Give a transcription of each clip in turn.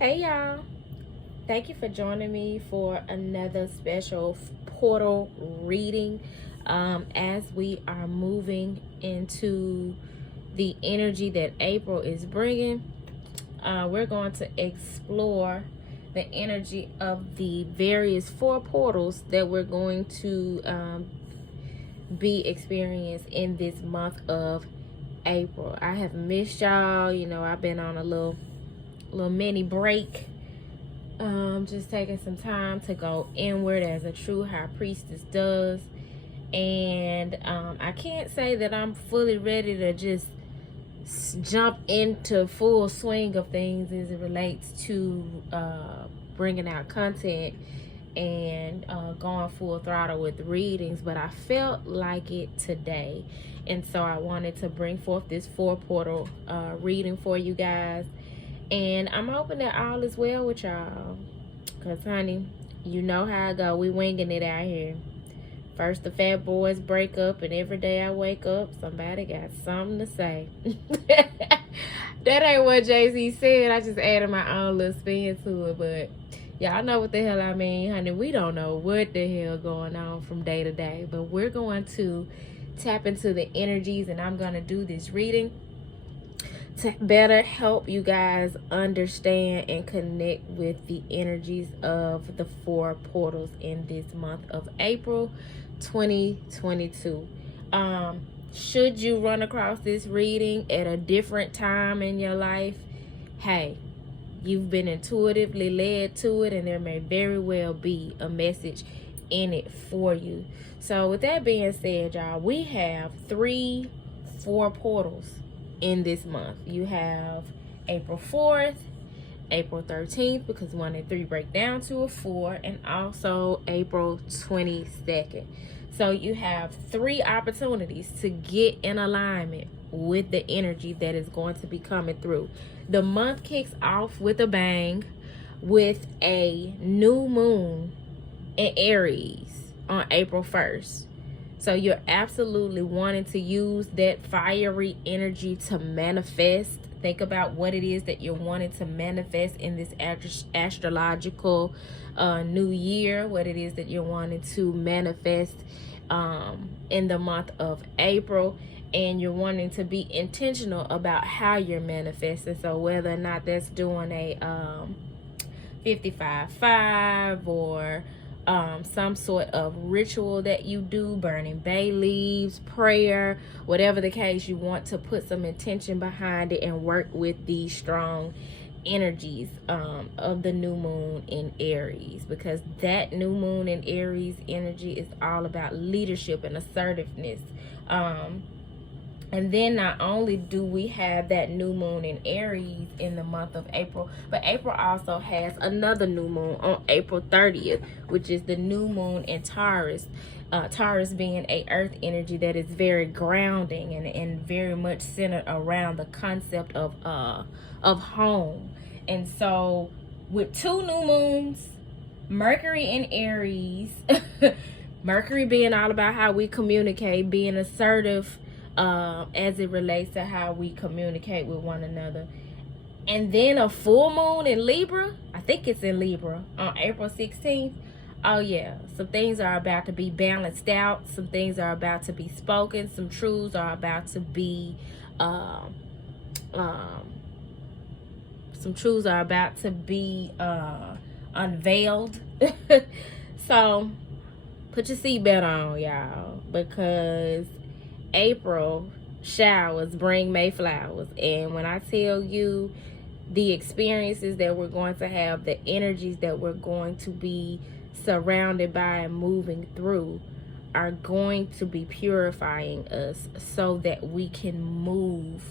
Hey y'all, thank you for joining me for another special portal reading. As we are moving into the energy that April is bringing, we're going to explore the energy of the various four portals that we're going to be experienced in this month of April. I have missed y'all. I've been on a little mini break, just taking some time to go inward as a true high priestess does. And I can't say that I'm fully ready to just jump into full swing of things as it relates to bringing out content and going full throttle with readings, but I felt like it today, and so I wanted to bring forth this four portal reading for you guys. And I'm hoping that all is well with y'all, because honey, you know how I go. We winging it out here. First the fat boys break up, and every day I wake up, somebody got something to say. That ain't what Jay-Z said. I just added my own little spin to it, but y'all know what the hell I mean, honey. We don't know what the hell going on from day to day, but we're going to tap into the energies, and I'm going to do this reading to better help you guys understand and connect with the energies of the four portals in this month of April 2022. Should you run across this reading at a different time in your life, hey, you've been intuitively led to it, and there may very well be a message in it for you. So with that being said, y'all, we have four portals in this month. You have April 4th, April 13th, because 1 and 3 break down to a 4, and also April 22nd. So you have 3 opportunities to get in alignment with the energy that is going to be coming through. The month kicks off with a bang with a new moon in Aries on April 1st. So you're absolutely wanting to use that fiery energy to manifest. Think about what it is that you're wanting to manifest in this astrological new year, what it is that you're wanting to manifest in the month of April. And you're wanting to be intentional about how you're manifesting. So whether or not that's doing a 55-5 or some sort of ritual that you do, burning bay leaves, prayer, whatever the case, you want to put some intention behind it and work with these strong energies of the new moon in Aries, because that new moon in Aries energy is all about leadership and assertiveness. And then not only do we have that new moon in Aries in the month of April, but April also has another new moon on April 30th, which is the new moon in Taurus. Taurus being a earth energy that is very grounding and very much centered around the concept of home. And so with 2 new moons, Mercury in Aries, Mercury being all about how we communicate, being assertive, as it relates to how we communicate with one another. And then a full moon in Libra, I think it's in Libra, on April 16th. Oh yeah, some things are about to be balanced out. Some things are about to be spoken. Some truths are about to be, unveiled. So put your seatbelt on, y'all, because April showers bring May flowers. And when I tell you the experiences that we're going to have, the energies that we're going to be surrounded by and moving through are going to be purifying us so that we can move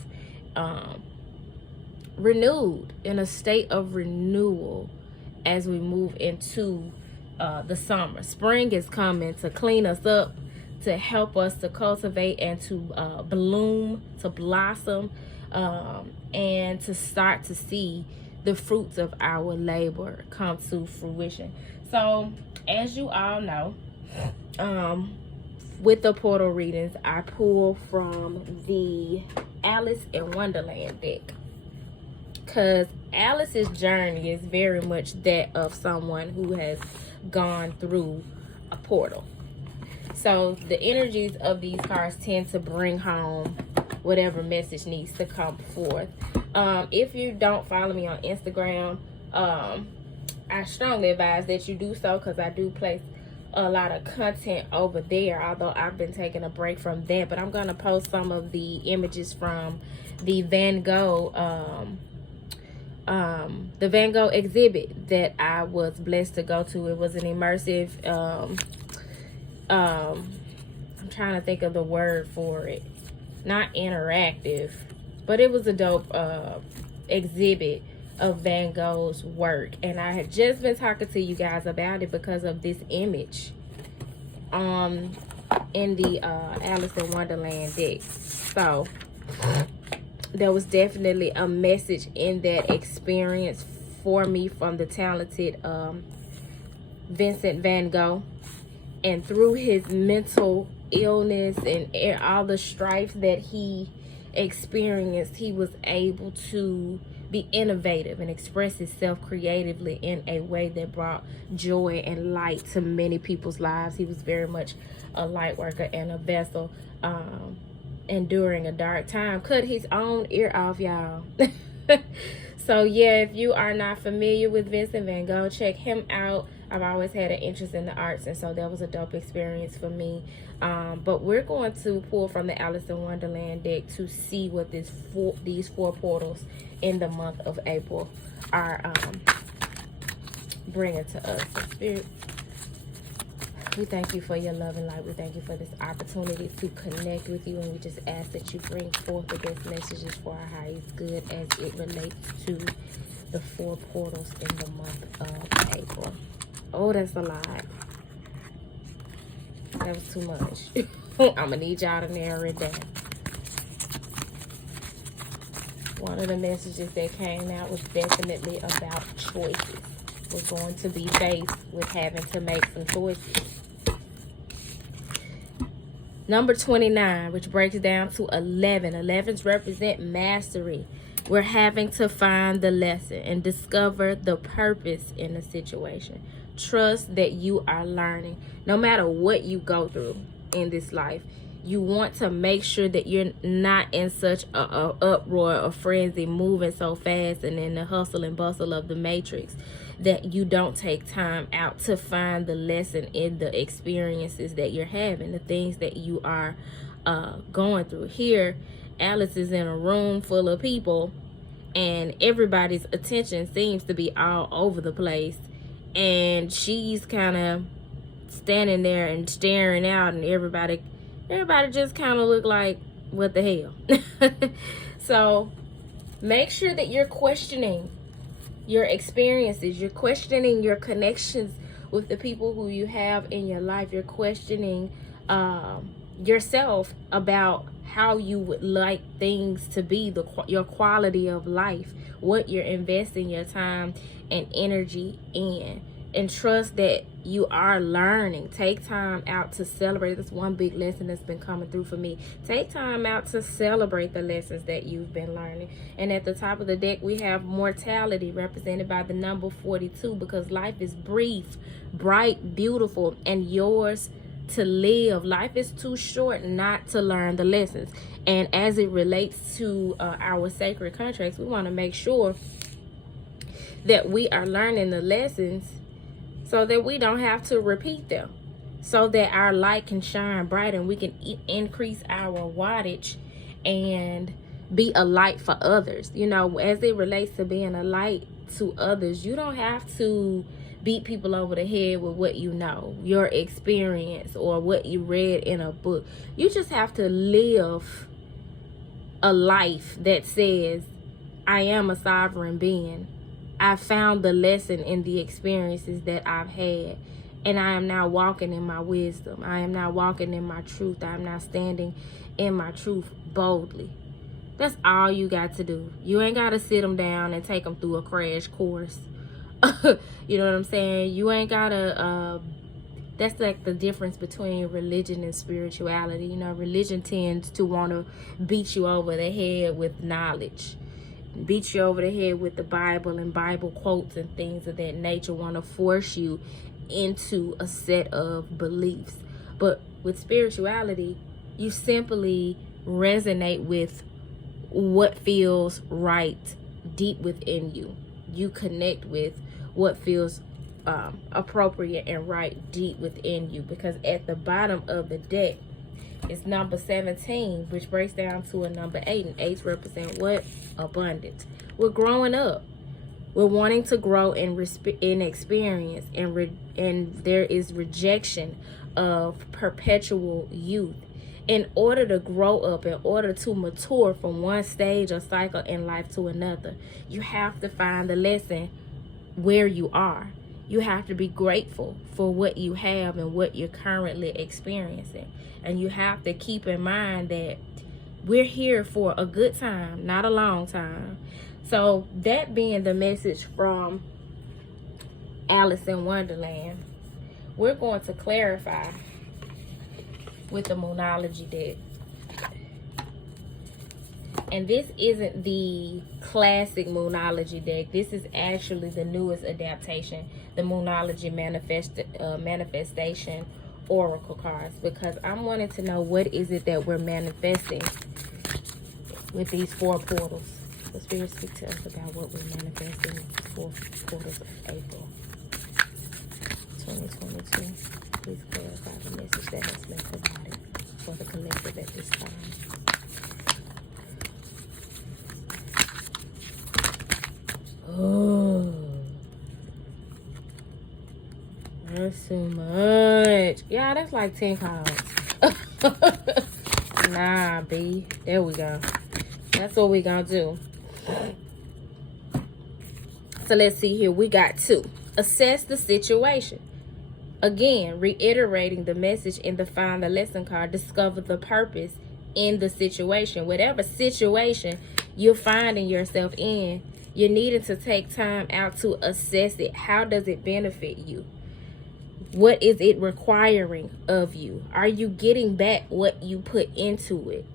renewed, in a state of renewal as we move into the summer. Spring is coming to clean us up, to help us to cultivate and to bloom, to blossom, and to start to see the fruits of our labor come to fruition. So as you all know, with the portal readings, I pull from the Alice in Wonderland deck. because Alice's journey is very much that of someone who has gone through a portal. So the energies of these cards tend to bring home whatever message needs to come forth. If you don't follow me on Instagram, I strongly advise that you do so, because I do place a lot of content over there, although I've been taking a break from that. But I'm going to post some of the images from the Van Gogh exhibit that I was blessed to go to. It was an immersive I'm trying to think of the word for it, not interactive, but it was a dope exhibit of Van Gogh's work, and I had just been talking to you guys about it because of this image in the Alice in Wonderland deck. So there was definitely a message in that experience for me from the talented Vincent Van Gogh. And through his mental illness and all the strife that he experienced, he was able to be innovative and express himself creatively in a way that brought joy and light to many people's lives. He was very much a light worker and a vessel, enduring a dark time. Cut his own ear off, y'all. So yeah, if you are not familiar with Vincent Van Gogh, check him out. I've always had an interest in the arts, and so that was a dope experience for me. But we're going to pull from the Alice in Wonderland deck to see what these four portals in the month of April are bringing to us. So Spirit, we thank you for your love and light. We thank you for this opportunity to connect with you, and we just ask that you bring forth the best messages for our highest good as it relates to the four portals in the month of April. Oh, that's a lot. That was too much. I'm gonna need y'all to narrow it down. One of the messages that came out was definitely about choices. We're going to be faced with having to make some choices. Number 29, which breaks down to 11. 11s represent mastery. We're having to find the lesson and discover the purpose in the situation. Trust that you are learning. No matter what you go through in this life, you want to make sure that you're not in such a uproar or frenzy, moving so fast and in the hustle and bustle of the matrix, that you don't take time out to find the lesson in the experiences that you're having, the things that you are going through. Here, Alice is in a room full of people, and everybody's attention seems to be all over the place, and she's kind of standing there and staring out, and everybody just kind of look like, what the hell? So make sure that you're questioning your experiences, you're questioning your connections with the people who you have in your life, you're questioning yourself about how you would like things to be, your quality of life, what you're investing your time and energy in. And trust that you are learning. Take time out to celebrate. That's one big lesson that's been coming through for me. Take time out to celebrate the lessons that you've been learning. And at the top of the deck, we have mortality, represented by the number 42, because life is brief, bright, beautiful, and yours to live. Life is too short not to learn the lessons. And as it relates to our sacred contracts, we want to make sure that we are learning the lessons so that we don't have to repeat them, so that our light can shine bright and we can increase our wattage and be a light for others. You know, as it relates to being a light to others, you don't have to beat people over the head with what you know, your experience, or what you read in a book. You just have to live a life that says, I am a sovereign being. I found the lesson in the experiences that I've had, and I am now walking in my wisdom. I am now walking in my truth. I am now standing in my truth boldly. That's all you got to do. You ain't got to sit them down and take them through a crash course. You know what I'm saying? You ain't got to, that's like the difference between religion and spirituality. You know, religion tends to want to beat you over the head with knowledge. beat you over the head with the Bible and Bible quotes and things of that nature, want to force you into a set of beliefs. But with spirituality, you simply resonate with what feels right deep within you. You connect with what feels appropriate and right deep within you, because at the bottom of the deck is number 17, which breaks down to a number 8, and 8s represent what? Abundance. We're growing up. We're wanting to grow in experience, and there is rejection of perpetual youth. In order to grow up, in order to mature from one stage or cycle in life to another, you have to find the lesson where you are. You have to be grateful for what you have and what you're currently experiencing. And you have to keep in mind that we're here for a good time, not a long time. So that being the message from Alice in Wonderland, we're going to clarify with the Moonology deck. And this isn't the classic Moonology deck. This is actually the newest adaptation, the Moonology Manifestation Oracle cards, because I'm wanting to know what is it that we're manifesting with these 4 portals. So Spirit, speak to us about what we're manifesting with these 4 portals of April 2022. Please clarify the message that has been provided for the collective at this time. Oh, that's too much. Yeah, that's like 10 cards. Nah, B. There we go. That's what we gonna do. So let's see here. We got 2. Assess the situation. Again, reiterating the message in the Find the Lesson card. Discover the purpose in the situation. Whatever situation you're finding yourself in, you're needing to take time out to assess it. How does it benefit you? What is it requiring of you? Are you getting back what you put into it?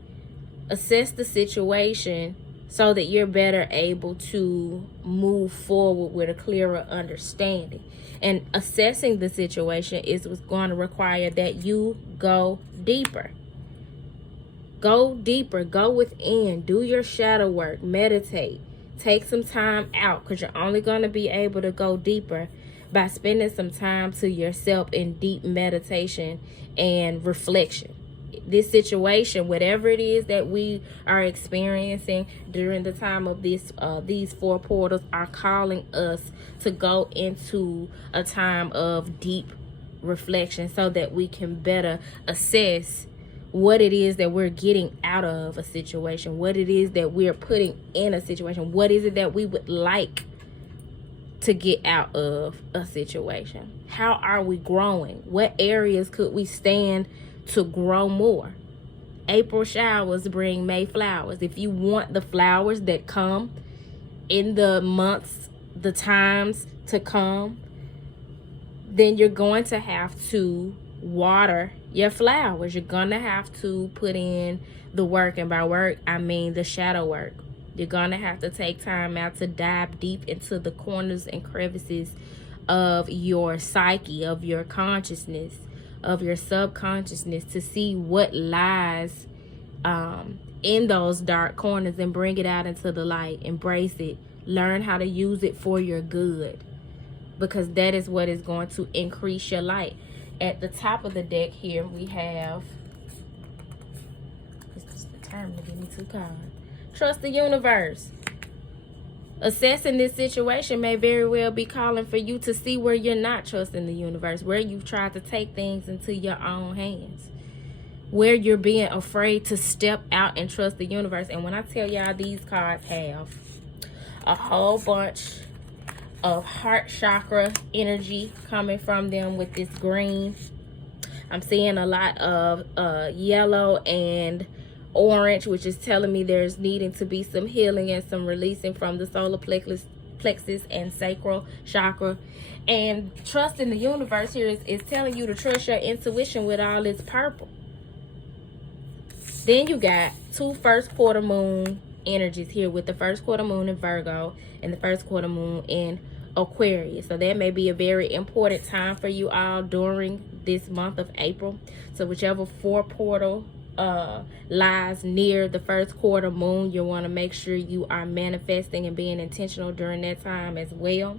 Assess the situation so that you're better able to move forward with a clearer understanding. And assessing the situation is what's going to require that you go deeper. Go deeper. Go within. Do your shadow work. Meditate. Take some time out, because you're only going to be able to go deeper by spending some time to yourself in deep meditation and reflection. This situation, whatever it is that we are experiencing during the time of this, these 4 portals are calling us to go into a time of deep reflection so that we can better assess what it is that we're getting out of a situation, what it is that we're putting in a situation, what is it that we would like to get out of a situation. How are we growing? What areas could we stand to grow more? April showers bring May flowers. If you want the flowers that come in the months, the times to come, then you're going to have to water your flowers. You're gonna have to put in the work, and by work I mean the shadow work. You're gonna have to take time out to dive deep into the corners and crevices of your psyche, of your consciousness, of your subconsciousness, to see what lies in those dark corners and bring it out into the light. Embrace it. Learn how to use it for your good, because that is what is going to increase your light. At the top of the deck here, we have, it's just determined to give me 2 cards. Trust the universe. Assessing this situation may very well be calling for you to see where you're not trusting the universe, where you've tried to take things into your own hands, where you're being afraid to step out and trust the universe. And when I tell y'all, these cards have a whole bunch of heart chakra energy coming from them with this green. I'm seeing a lot of yellow and orange, which is telling me there's needing to be some healing and some releasing from the solar plexus and sacral chakra. And trusting the universe here is telling you to trust your intuition with all its purple. Then you got 2 first quarter moon energies here with the first quarter moon in Virgo and the first quarter moon in Aquarius. So that may be a very important time for you all during this month of April. So whichever 4 portal lies near the first quarter moon, you want to make sure you are manifesting and being intentional during that time as well.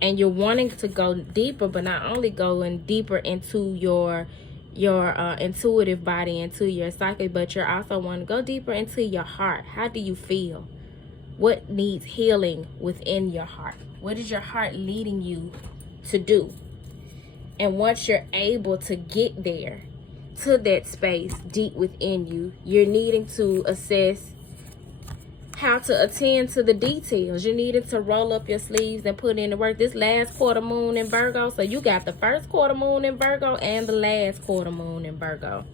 And you're wanting to go deeper, but not only going deeper into your intuitive body, into your psyche, but you're also wanting to go deeper into your heart. How do you feel? What needs healing within your heart? What is your heart leading you to do? And once you're able to get there, to that space deep within you, you're needing to assess how to attend to the details. You needed to roll up your sleeves and put in the work. This last quarter moon in Virgo, so you got the first quarter moon in Virgo and the last quarter moon in Virgo.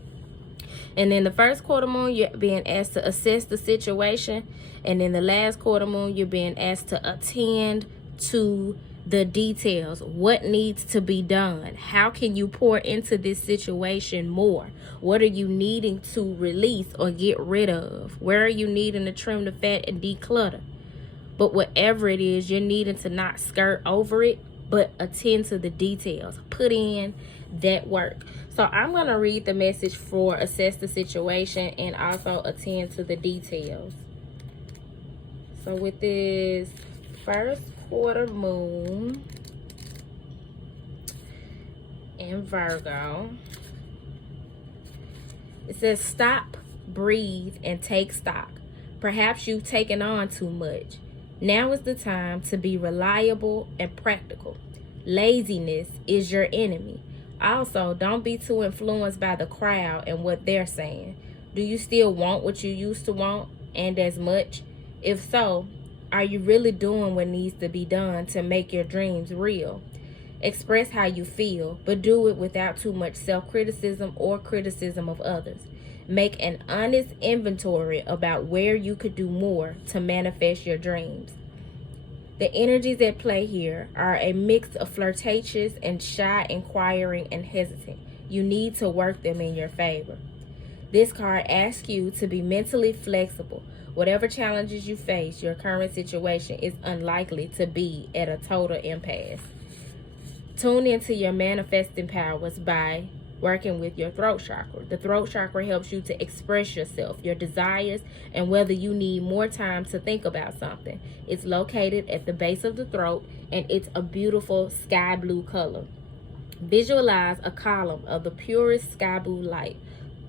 And in the first quarter moon, you're being asked to assess the situation. And in the last quarter moon, you're being asked to attend to the details. What needs to be done? How can you pour into this situation more? What are you needing to release or get rid of? Where are you needing to trim the fat and declutter? But whatever it is, you're needing to not skirt over it, but attend to the details. Put in that work. So I'm going to read the message for assess the situation and also attend to the details. So with this first quarter moon in Virgo, it says stop, breathe, and take stock. Perhaps you've taken on too much. Now is the time to be reliable and practical. Laziness is your enemy. Also, don't be too influenced by the crowd and what they're saying. Do you still want what you used to want and as much? If so, are you really doing what needs to be done to make your dreams real? Express how you feel, but do it without too much self-criticism or criticism of others. Make an honest inventory about where you could do more to manifest your dreams. The energies at play here are a mix of flirtatious and shy, inquiring, and hesitant. You need to work them in your favor. This card asks you to be mentally flexible. Whatever challenges you face, your current situation is unlikely to be at a total impasse. Tune into your manifesting powers by working with your throat chakra. The throat chakra helps you to express yourself, your desires, and whether you need more time to think about something. It's located at the base of the throat, and it's a beautiful sky blue color. Visualize a column of the purest sky blue light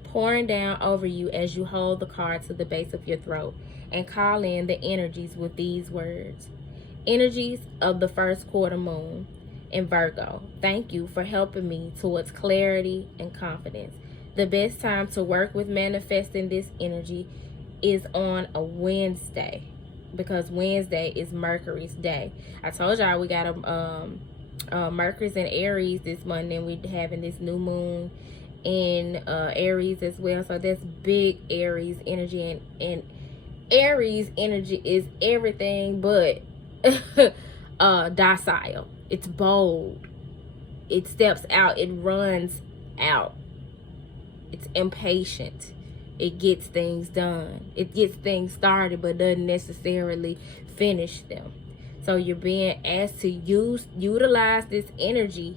pouring down over you as you hold the card to the base of your throat, and call in the energies with these words. Energies of the first quarter moon in Virgo, thank you for helping me towards clarity and confidence. The best time to work with manifesting this energy is on a Wednesday, because Wednesday is Mercury's day. I told y'all we got Mercury's in Aries this month, and we're having this new moon in Aries as well. So that's big Aries energy, and Aries energy is everything but docile. It's bold. It steps out. It runs out. It's impatient. It gets things done. It gets things started, but doesn't necessarily finish them. So you're being asked to utilize this energy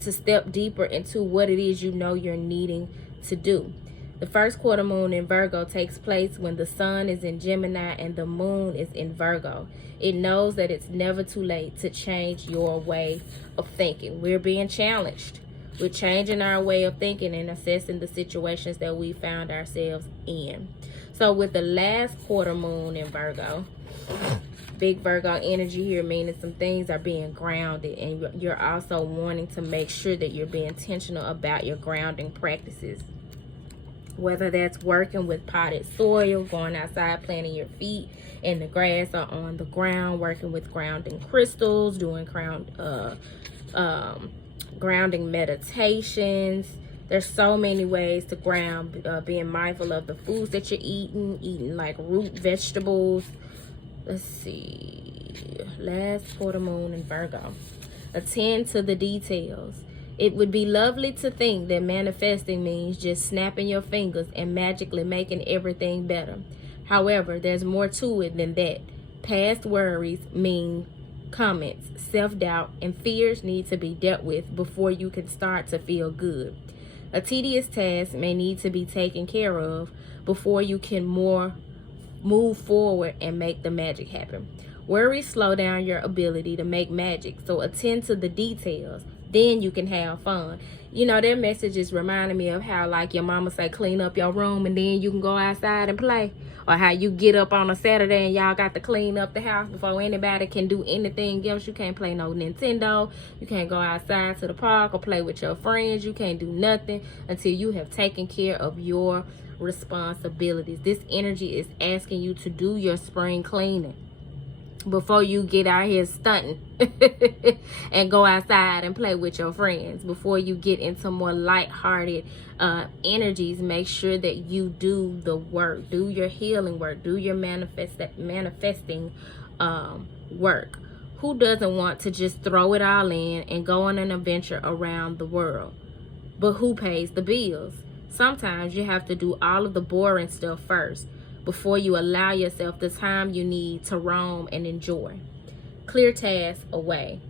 to step deeper into what it is you know you're needing to do. The first quarter moon in Virgo takes place when the sun is in Gemini and the moon is in Virgo. It knows that it's never too late to change your way of thinking. We're being challenged. We're changing our way of thinking and assessing the situations that we found ourselves in. So with the last quarter moon in Virgo, big Virgo energy here, meaning some things are being grounded, and you're also wanting to make sure that you're being intentional about your grounding practices. Whether that's working with potted soil, going outside, planting your feet in the grass or on the ground, working with grounding crystals, doing grounding meditations. There's so many ways to ground, being mindful of the foods that you're eating like root vegetables. Let's see, last quarter moon in Virgo. Attend to the details. It would be lovely to think that manifesting means just snapping your fingers and magically making everything better. However, there's more to it than that. Past worries mean comments, self-doubt, and fears need to be dealt with before you can start to feel good. A tedious task may need to be taken care of before you can move forward and make the magic happen. Worries slow down your ability to make magic, so attend to the details. Then you can have fun. You know, that message is reminding me of how, like, your mama say, clean up your room and then you can go outside and play. Or how you get up on a Saturday and y'all got to clean up the house before anybody can do anything else. You can't play no Nintendo. You can't go outside to the park or play with your friends. You can't do nothing until you have taken care of your responsibilities. This energy is asking you to do your spring cleaning before you get out here stunting and go outside and play with your friends. Before you get into more lighthearted energies, make sure that you do the work, do your healing work, do your manifesting work. Who doesn't want to just throw it all in and go on an adventure around the world? But who pays the bills? Sometimes you have to do all of the boring stuff first before you allow yourself the time you need to roam and enjoy. Clear tasks away.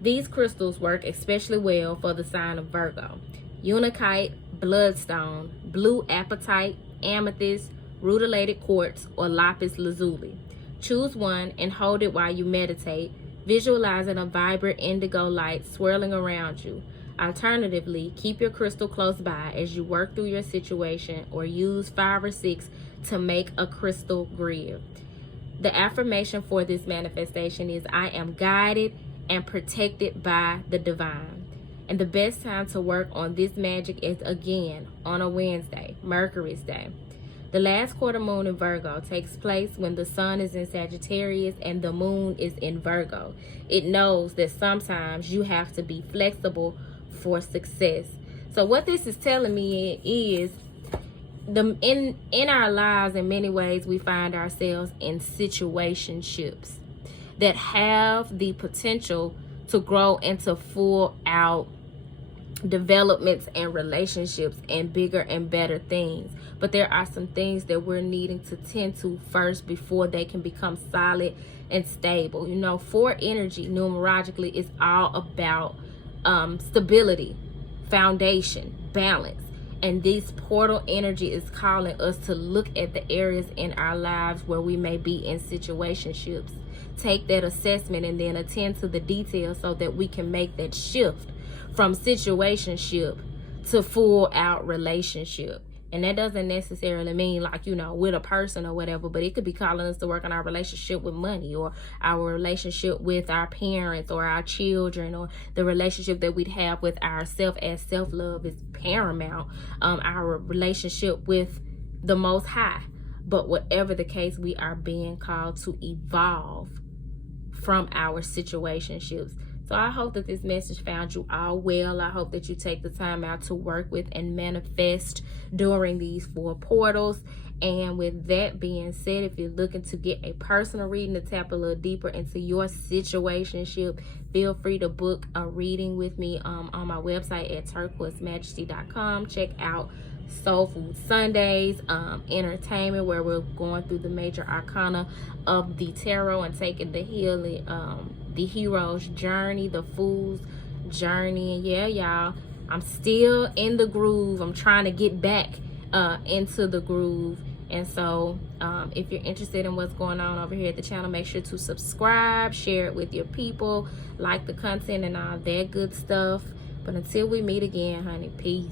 These crystals work especially well for the sign of Virgo. Unakite, bloodstone, blue apatite, amethyst, rutilated quartz, or lapis lazuli. Choose one and hold it while you meditate, visualizing a vibrant indigo light swirling around you. Alternatively, keep your crystal close by as you work through your situation, or use 5 or 6 to make a crystal grid. The affirmation for this manifestation is, I am guided and protected by the divine. And the best time to work on this magic is, again, on a Wednesday, Mercury's day. The last quarter moon in Virgo takes place when the sun is in Sagittarius and the moon is in Virgo. It knows that sometimes you have to be flexible for success. So what this is telling me is, in our lives, in many ways, we find ourselves in situationships that have the potential to grow into full out developments and relationships and bigger and better things. But there are some things that we're needing to tend to first before they can become solid and stable. You know, 4 energy numerologically is all about stability, foundation, balance. And this portal energy is calling us to look at the areas in our lives where we may be in situationships. Take that assessment and then attend to the details so that we can make that shift from situationship to full out relationship. And that doesn't necessarily mean, like, you know, with a person or whatever, but it could be calling us to work on our relationship with money, or our relationship with our parents or our children, or the relationship that we'd have with ourselves, as self-love is paramount, our relationship with the Most High. But whatever the case, we are being called to evolve from our situationships. So I hope that this message found you all well. I hope that you take the time out to work with and manifest during these 4 portals. And with that being said, if you're looking to get a personal reading to tap a little deeper into your situationship, feel free to book a reading with me on my website at turquoisemajesty.com. Check out Soul Food Sundays, entertainment, where we're going through the major arcana of the tarot and taking the healing, the hero's journey, the fool's journey. And yeah, y'all, I'm still in the groove. I'm trying to get back into the groove. And so if you're interested in what's going on over here at the channel, make sure to subscribe, share it with your people, like the content and all that good stuff. But until we meet again, honey, peace.